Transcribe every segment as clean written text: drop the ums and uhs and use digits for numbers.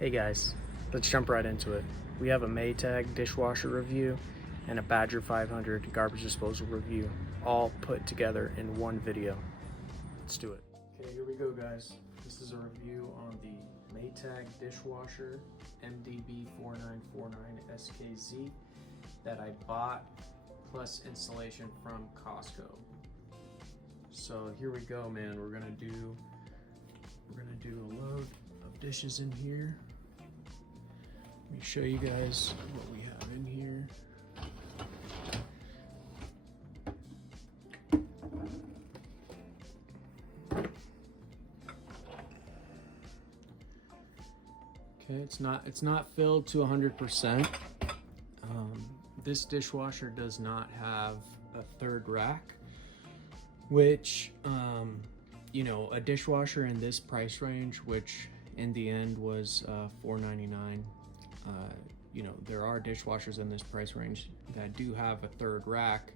Hey guys, let's jump right into it. We have a Maytag dishwasher review and a PEDRO 500 garbage disposal review, all put together in one video. Let's do it. Okay, here we go guys. This is a review on the Maytag Dishwasher MDB4949SKZ that I bought plus installation from Costco. So here we go, man. We're gonna do a load of dishes in here. Let me show you guys what we have in here. Okay, it's not filled to 100%. This dishwasher does not have a third rack, which you know, a dishwasher in this price range, which in the end was $4.99. You know, there are dishwashers in this price range that do have a third rack,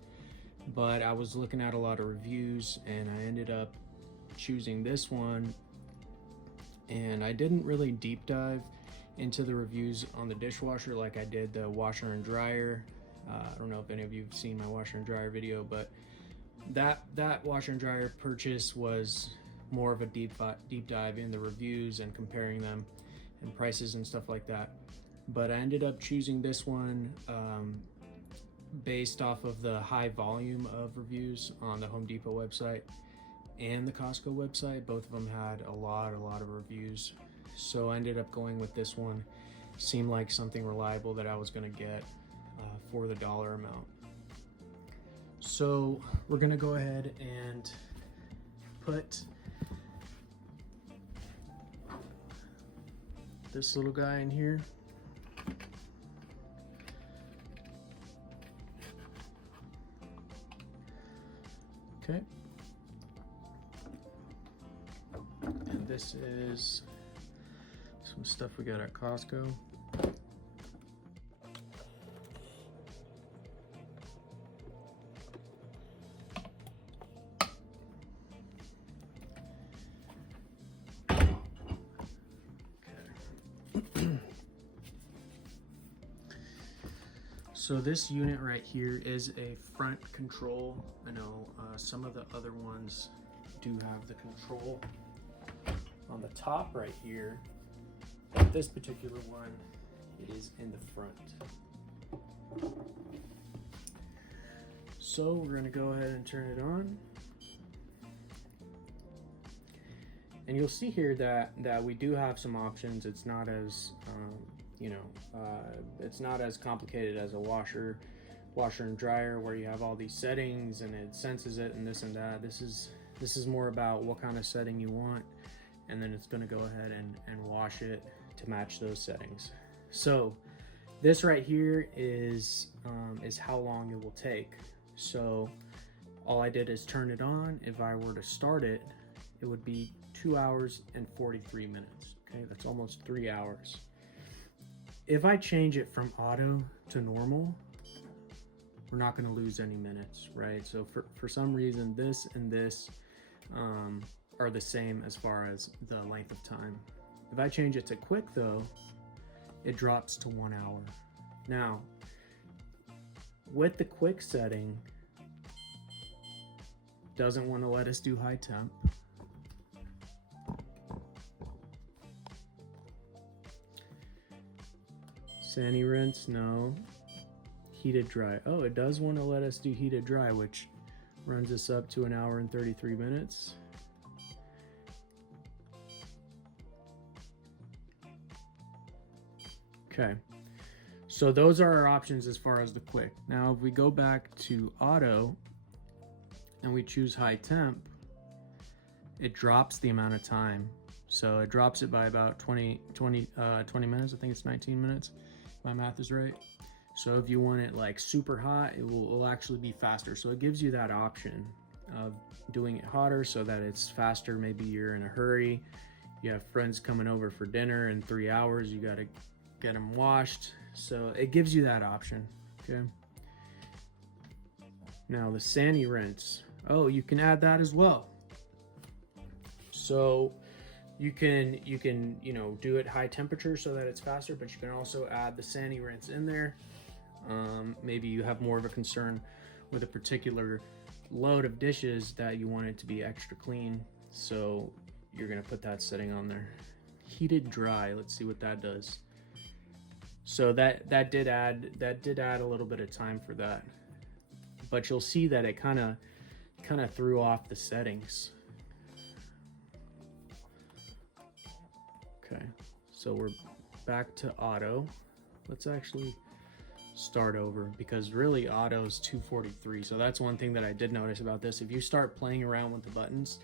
but I was looking at a lot of reviews and I ended up choosing this one, and I didn't really deep dive into the reviews on the dishwasher like I did the washer and dryer. I don't know if any of you have seen my washer and dryer video, but that washer and dryer purchase was more of a deep dive in the reviews and comparing them and prices and stuff like that. But I ended up choosing this one based off of the high volume of reviews on the Home Depot website and the Costco website. Both of them had a lot of reviews, so I ended up going with this one. Seemed like something reliable that I was going to get for the dollar amount. So we're gonna go ahead and put this little guy in here. Okay. And this is some stuff we got at Costco. So this unit right here is a front control. I know some of the other ones do have the control on the top right here. But this particular one, it is in the front. So we're gonna go ahead and turn it on. And you'll see here that we do have some options. It's not as you know, it's not as complicated as a washer and dryer where you have all these settings and it senses it and this and that. This is more about what kind of setting you want, and then it's going to go ahead and wash it to match those settings. So this right here is how long it will take. So all I did is turn it on. If I were to start it, it would be 2 hours and 43 minutes. Okay, that's almost 3 hours. If I change it from auto to normal, we're not going to lose any minutes, right? So for some reason, this and this are the same as far as the length of time. If I change it to quick though, it drops to 1 hour. Now, with the quick setting, doesn't want to let us do high temp. Sani rinse, no. Heated dry. Oh, it does want to let us do heated dry, which runs us up to 1 hour and 33 minutes. Okay, so those are our options as far as the quick. Now, if we go back to auto and we choose high temp, it drops the amount of time. So it drops it by about 20 minutes. I think it's 19 minutes. My math is right. So if you want it like super hot, it'll actually be faster. So it gives you that option of doing it hotter so that it's faster. Maybe you're in a hurry, you have friends coming over for dinner in 3 hours, you got to get them washed. So it gives you that option. Okay. Now the Sani rinse. Oh, you can add that as well. So You can you know, do it high temperature so that it's faster, but you can also add the sani rinse in there. Maybe you have more of a concern with a particular load of dishes that you want it to be extra clean, so you're gonna put that setting on there. Heated dry, let's see what that does. So that did add a little bit of time for that, but you'll see that it kind of threw off the settings. Okay, so we're back to auto. Let's actually start over, because really auto is 243. So that's one thing that I did notice about this. If you start playing around with the buttons,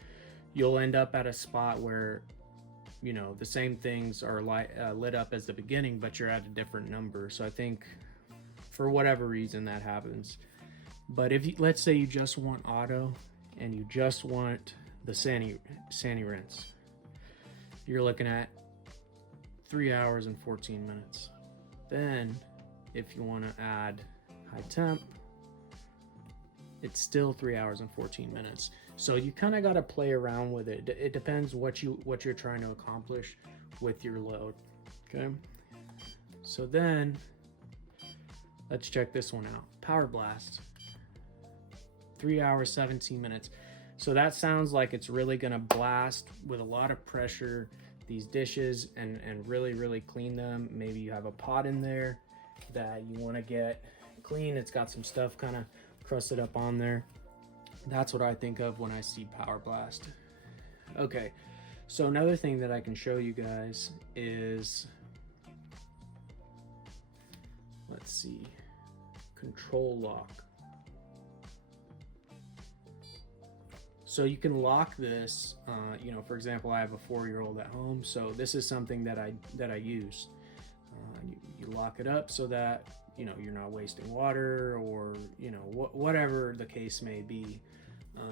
you'll end up at a spot where, you know, the same things are lit up as the beginning, but you're at a different number. So I think for whatever reason that happens. But if you, let's say you just want auto and you just want the sani rinse, you're looking at 3 hours and 14 minutes. Then if you want to add high temp, it's still 3 hours and 14 minutes. So you kind of got to play around with it. It depends what you're trying to accomplish with your load. Okay, so then let's check this one out. Power blast, 3 hours 17 minutes. So that sounds like it's really gonna blast with a lot of pressure these dishes and really clean them. Maybe you have a pot in there that you want to get clean. It's got some stuff kind of crusted up on there. That's what I think of when I see power blast. Okay, so another thing that I can show you guys is, let's see, control lock. So you can lock this, you know, for example, I have a 4-year-old at home, so this is something that I use. You lock it up so that, you know, you're not wasting water, or, you know, whatever the case may be.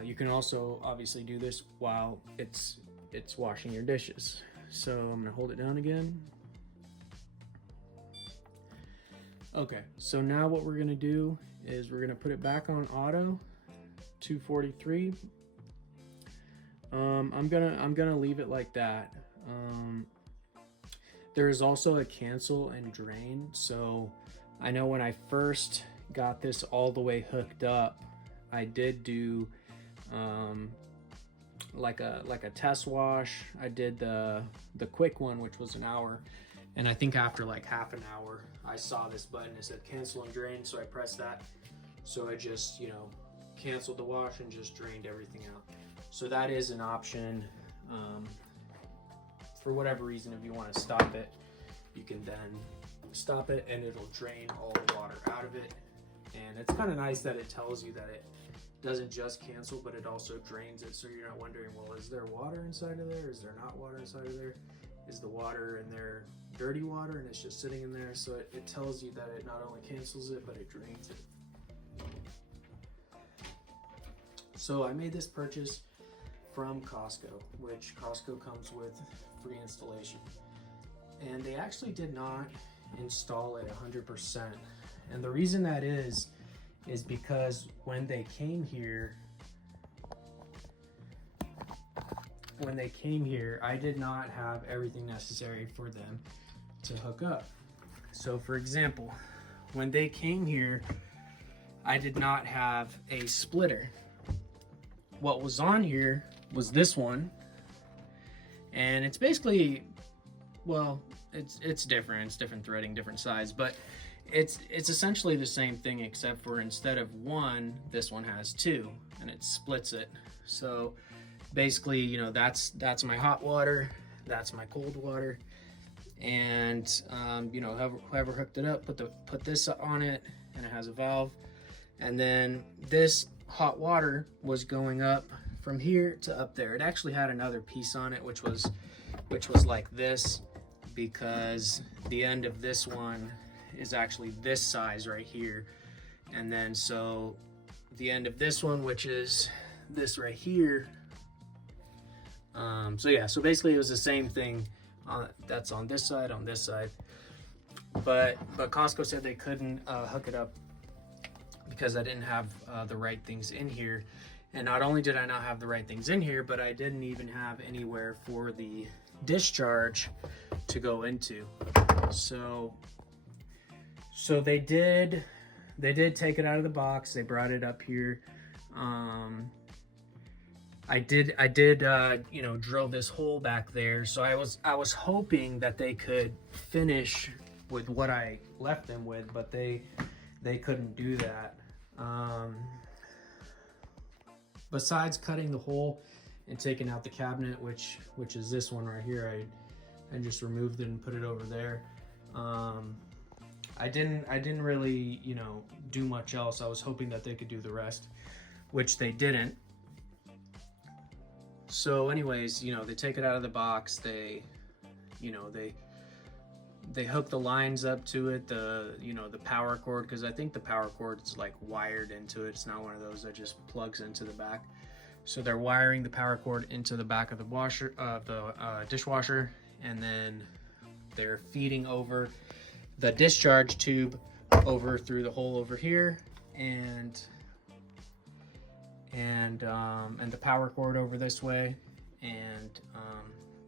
You can also obviously do this while it's washing your dishes. So I'm gonna hold it down again. Okay, so now what we're gonna do is we're gonna put it back on auto, 243. I'm gonna leave it like that. There is also a cancel and drain. So I know when I first got this all the way hooked up, I did do like a test wash. I did the quick one, which was an hour, and I think after like half an hour I saw this button, it said cancel and drain, so I pressed that, so it just, you know, canceled the wash and just drained everything out. So that is an option. For whatever reason, if you want to stop it, you can then stop it and it'll drain all the water out of it. And it's kind of nice that it tells you that it doesn't just cancel, but it also drains it, so you're not wondering, well, is there water inside of there? Is there not water inside of there? Is the water in there dirty water and it's just sitting in there? So it tells you that it not only cancels it, but it drains it. So I made this purchase from Costco, which Costco comes with free installation. And they actually did not install it 100%. And the reason that is because when they came here, I did not have everything necessary for them to hook up. So for example, when they came here, I did not have a splitter. What was on here was this one, and it's basically, well, it's different. It's different threading, different size, but it's essentially the same thing, except for instead of one, this one has two, and it splits it. So basically, you know, that's my hot water, that's my cold water, and you know, whoever hooked it up put this on it, and it has a valve, and then this hot water was going up from here to up there. It actually had another piece on it, which was like this, because the end of this one is actually this size right here, and then so the end of this one, which is this right here. So yeah, so basically it was the same thing that's on this side, but Costco said they couldn't hook it up because I didn't have the right things in here. And not only did I not have the right things in here, but I didn't even have anywhere for the discharge to go into. So they did take it out of the box. They brought it up here. I did you know, drill this hole back there. So I was hoping that they could finish with what I left them with, but they couldn't do that. Besides cutting the hole and taking out the cabinet, which is this one right here, I just removed it and put it over there. I didn't really, you know, do much else. I was hoping that they could do the rest, which they didn't. So anyways, you know, they take it out of the box. They, you know, they hook the lines up to it, you know, the power cord, because I think the power cord's like wired into it. It's not one of those that just plugs into the back. So they're wiring the power cord into the back of the washer, dishwasher, and then they're feeding over the discharge tube over through the hole over here, and the power cord over this way, and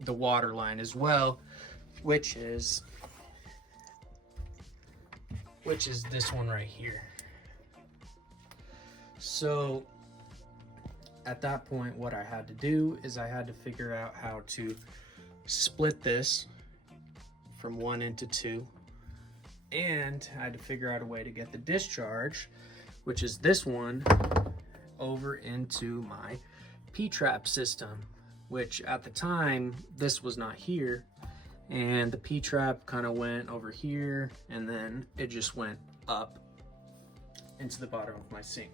the water line as well, which is this one right here. So at that point, what I had to do is I had to figure out how to split this from 1 into 2, and I had to figure out a way to get the discharge, which is this one, over into my P-trap system, which at the time this was not here, and the P-trap kind of went over here, and then it just went up into the bottom of my sink.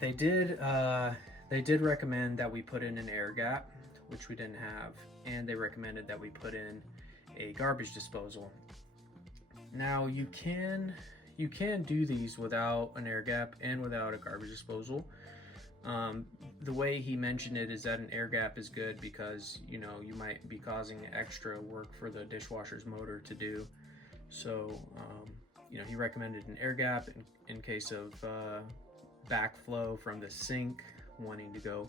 They did recommend that we put in an air gap, which we didn't have, and they recommended that we put in a garbage disposal. Now you can do these without an air gap and without a garbage disposal. The way he mentioned it is that an air gap is good because, you know, you might be causing extra work for the dishwasher's motor to do. So, you know, he recommended an air gap in case of backflow from the sink wanting to go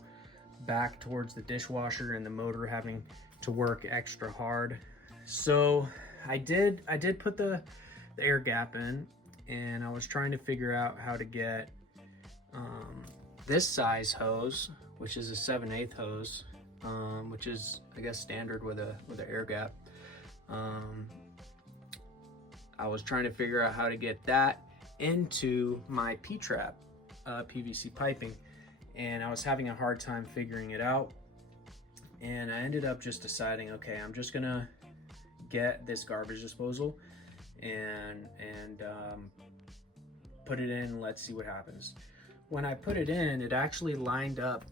back towards the dishwasher and the motor having to work extra hard. So I did put the air gap in, and I was trying to figure out how to get this size hose, which is a 7/8 hose, which is, I guess, standard with an air gap. I was trying to figure out how to get that into my P-trap PVC piping, and I was having a hard time figuring it out. And I ended up just deciding, okay, I'm just gonna get this garbage disposal and put it in. Let's see what happens. When I put it in, it actually lined up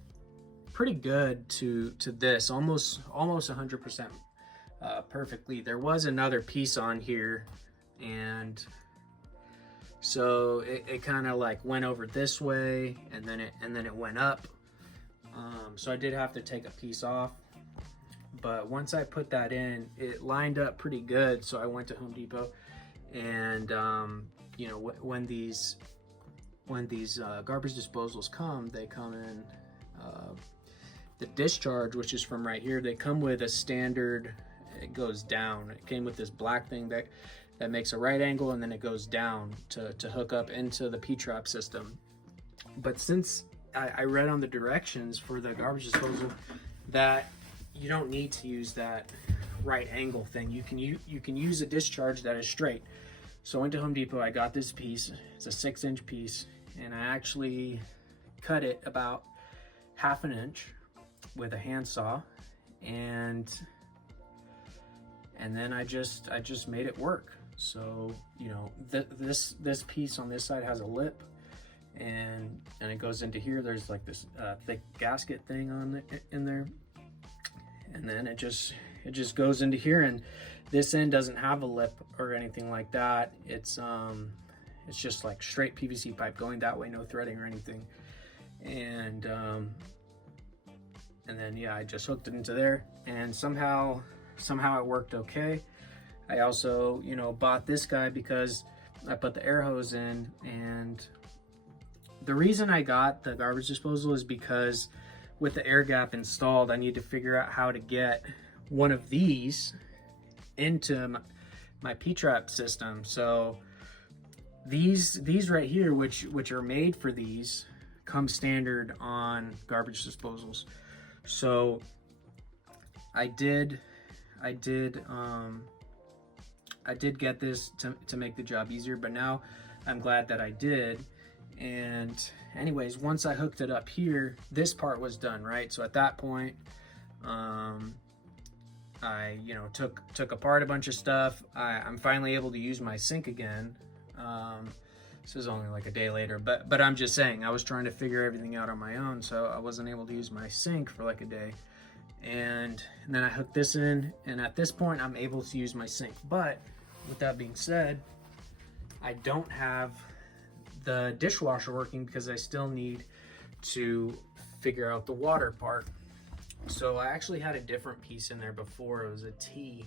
pretty good to this, almost 100% perfectly. There was another piece on here, and so it kind of like went over this way, and then it went up. So I did have to take a piece off, but once I put that in, it lined up pretty good. So I went to Home Depot, and you know, when these garbage disposals come, they come in the discharge, which is from right here. They come with a standard, it goes down. It came with this black thing that makes a right angle, and then it goes down to hook up into the P-trap system. But since I read on the directions for the garbage disposal that you don't need to use that right angle thing. You can use a discharge that is straight. So I went to Home Depot, I got this piece. It's a 6-inch piece, and I actually cut it about 1/2 inch with a handsaw, and then I just made it work. So, you know, this piece on this side has a lip, and it goes into here. There's like this thick gasket thing in there, and then it just goes into here. And this end doesn't have a lip or anything like that. It's just like straight PVC pipe going that way, no threading or anything. And then yeah, I just hooked it into there, and somehow it worked okay. I also, you know, bought this guy because I put the air hose in, and the reason I got the garbage disposal is because with the air gap installed, I need to figure out how to get one of these into my P-trap system. So these right here, which are made for these, come standard on garbage disposals. So I did get this to make the job easier, but now I'm glad that I did. And anyways, once I hooked it up here, this part was done, right? So at that point, I, you know, took apart a bunch of stuff. I'm finally able to use my sink again. This is only like a day later, but I'm just saying, I was trying to figure everything out on my own, so I wasn't able to use my sink for like a day. And then I hooked this in, and at this point, I'm able to use my sink. But with that being said, I don't have the dishwasher working because I still need to figure out the water part. So I actually had a different piece in there before. It was a T,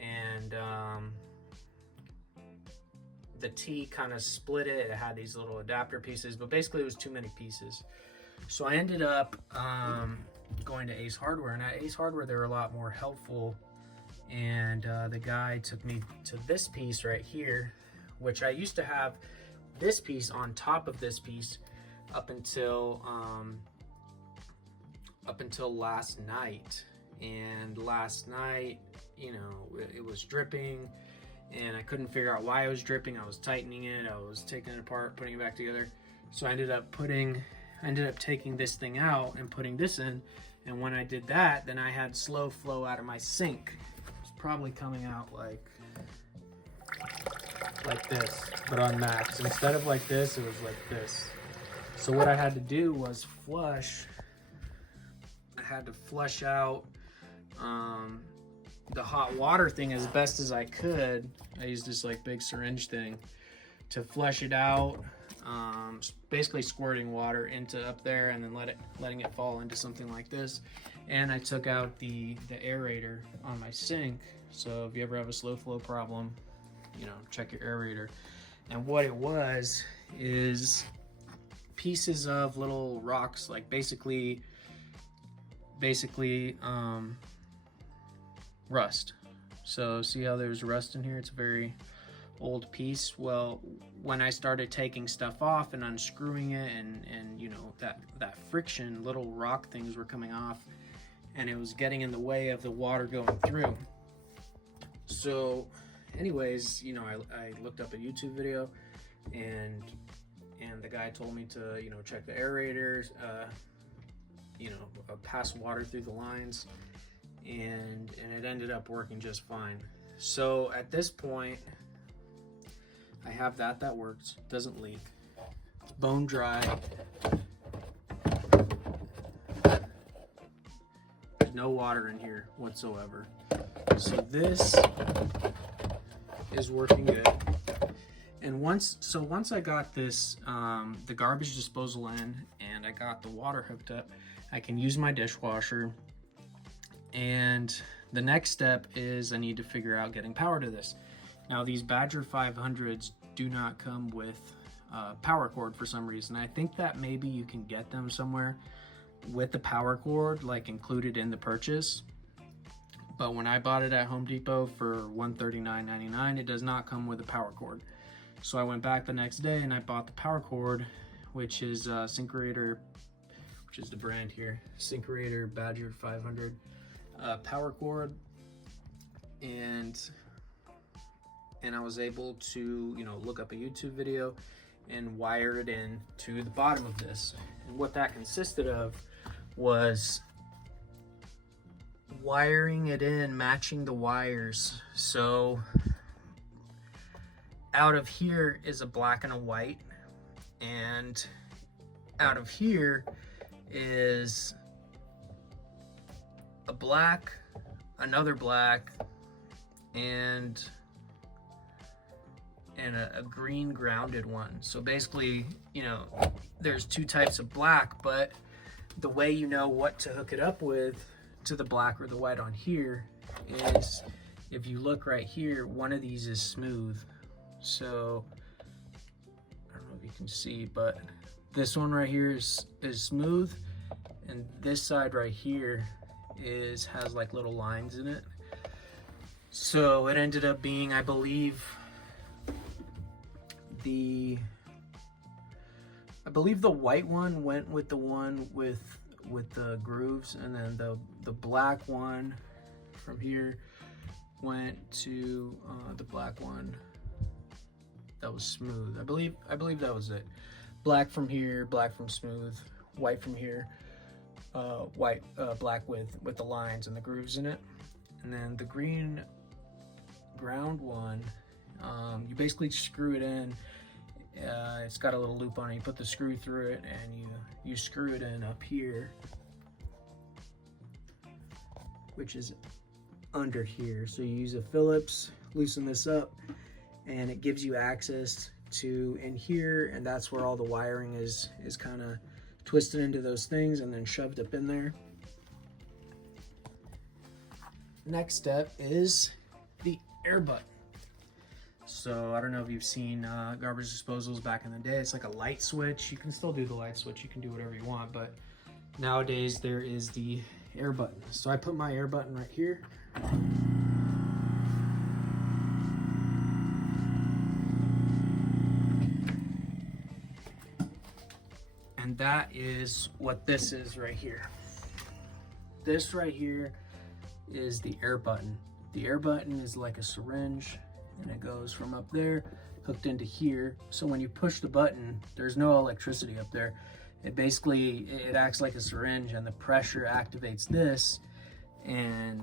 and the T kind of split it. It had these little adapter pieces, but basically it was too many pieces. So I ended up going to Ace Hardware, and at Ace Hardware they were a lot more helpful, and the guy took me to this piece right here, which I used to have this piece on top of this piece up until last night. And last night, you know, it was dripping, and I couldn't figure out why it was dripping. I was tightening it, I was taking it apart, putting it back together. So I ended up taking this thing out and putting this in. And when I did that, then I had slow flow out of my sink. It's probably coming out like this, but on max. Instead of like this, it was like this. So what I had to do was flush. I had to flush out the hot water thing as best as I could. I used this like big syringe thing to flush it out, basically squirting water into up there and then letting it fall into something like this. And I took out the aerator on my sink. So if you ever have a slow flow problem, you know, check your aerator. And what it was is pieces of little rocks, like basically rust. So see how there's rust in here? It's a very old piece. Well, when I started taking stuff off and unscrewing it, and you know, that friction, little rock things were coming off, and it was getting in the way of the water going through. So anyways, you know, I looked up a YouTube video, and the guy told me to, you know, check the aerators, you know, pass water through the lines, and it ended up working just fine. So at this point, I have that works, doesn't leak, it's bone dry, there's no water in here whatsoever. So this is working good. And once I got this, the garbage disposal in, and I got the water hooked up, I can use my dishwasher. And the next step is I need to figure out getting power to this. Now these Badger 500s do not come with power cord for some reason. I think that maybe you can get them somewhere with the power cord, like included in the purchase. But when I bought it at Home Depot for $139.99, it does not come with a power cord. So I went back the next day and I bought the power cord, which is Syncreator, which is the brand here, Syncreator Badger 500 power cord, and I was able to, you know, look up a YouTube video and wire it in to the bottom of this. And what that consisted of was wiring it in, matching the wires. So out of here is a black and a white, and out of here is a black, another black, and a green grounded one. So basically, you know, there's two types of black, but the way you know what to hook it up with to the black or the white on here is, if you look right here, one of these is smooth. So I don't know if you can see, but this one right here is smooth, and this side right here has like little lines in it. So it ended up being, I believe the white one went with the one with the grooves, and then the black one from here went to the black one that was smooth. I believe that was it. Black from here, black from smooth, white from here, white, black with the lines and the grooves in it. And then the green ground one, you basically screw it in. It's got a little loop on it. You put the screw through it, and you screw it in up here, which is under here. So you use a Phillips, loosen this up, and it gives you access to in here, and that's where all the wiring is kind of twisted into those things and then shoved up in there. Next step is the air button. So I don't know if you've seen garbage disposals back in the day. It's like a light switch. You can still do the light switch. You can do whatever you want, but nowadays there is the air button. So I put my air button right here. And that is what this is right here. This right here is the air button. The air button is like a syringe, and it goes from up there hooked into here. So when you push the button, there's no electricity up there. It acts like a syringe, and the pressure activates this, and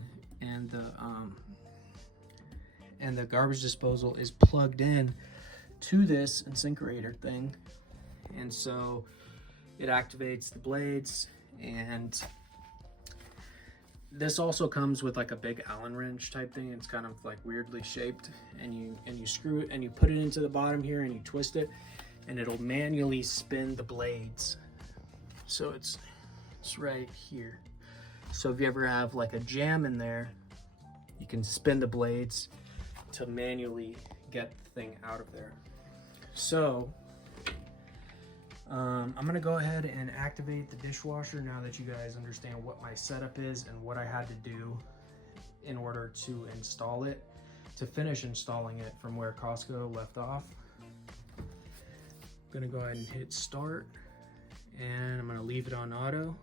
the garbage disposal is plugged in to this incinerator thing, and so it activates the blades. And this also comes with like a big Allen wrench type thing. It's kind of like weirdly shaped, and you screw it and you put it into the bottom here and you twist it, and it'll manually spin the blades. So it's right here. So if you ever have like a jam in there, you can spin the blades to manually get the thing out of there. So I'm gonna go ahead and activate the dishwasher now that you guys understand what my setup is and what I had to do in order to install it, to finish installing it from where Costco left off. I'm gonna go ahead and hit start, and I'm gonna leave it on auto.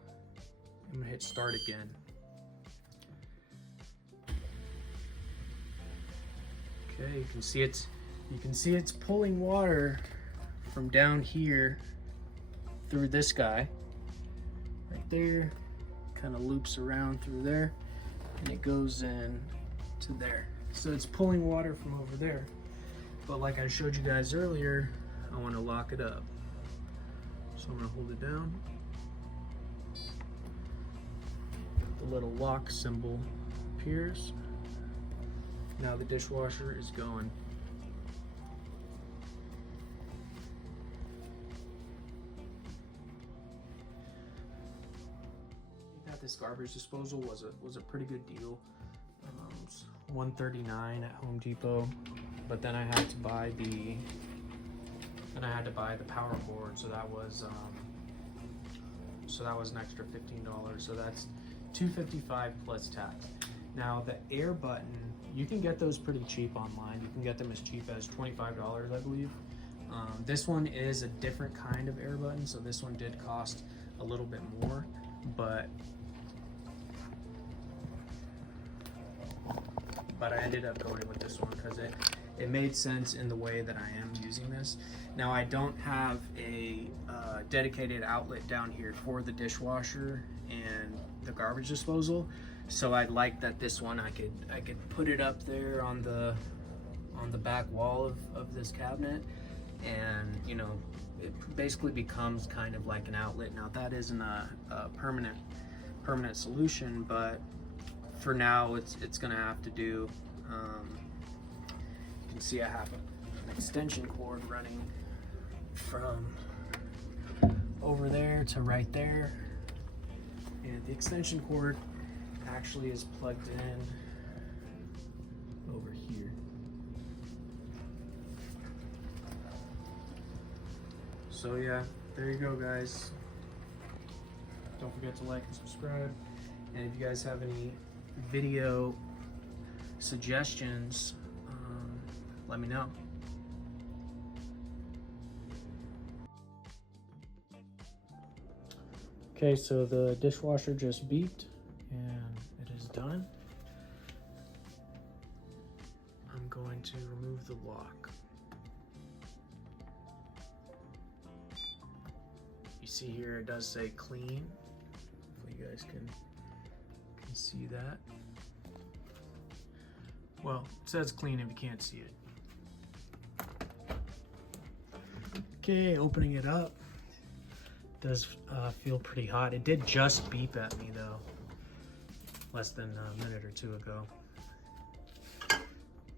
I'm gonna hit start again. Okay, you can see it's pulling water from down here through this guy right there, kind of loops around through there, and it goes in to there. So it's pulling water from over there, but like I showed you guys earlier, I want to lock it up. So I'm going to hold it down. The little lock symbol appears. Now the dishwasher is going. This garbage disposal was a pretty good deal. It's $139 at Home Depot, but then I had to buy the power board, so that was an extra $15. So that's $255 plus tax. Now the air button, you can get those pretty cheap online. You can get them as cheap as $25, I believe. This one is a different kind of air button, so this one did cost a little bit more, but I ended up going with this one because it made sense in the way that I am using this. Now I don't have a dedicated outlet down here for the dishwasher and the garbage disposal, so I like that this one I could put it up there on the back wall of this cabinet, and you know, it basically becomes kind of like an outlet. Now that isn't a permanent solution, but for now it's gonna have to do. You can see I have an extension cord running from over there to right there, and the extension cord actually is plugged in over here. So yeah, there you go guys. Don't forget to like and subscribe. And if you guys have any video suggestions, let me know. Okay, so the dishwasher just beeped and it is done. I'm going to remove the lock. You see here it does say clean. Hopefully you guys can see that. Well, it says clean if you can't see it. Okay, opening it up. Does feel pretty hot. It did just beep at me though, less than a minute or two ago.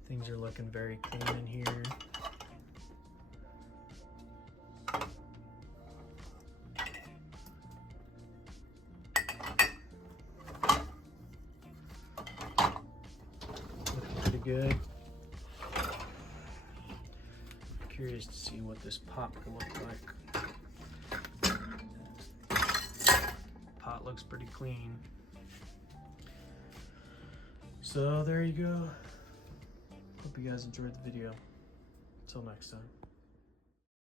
Things are looking very clean in here. Looking pretty good. Curious to see what this pot will look like. Pot looks pretty clean. So there you go. Hope you guys enjoyed the video. Until next time.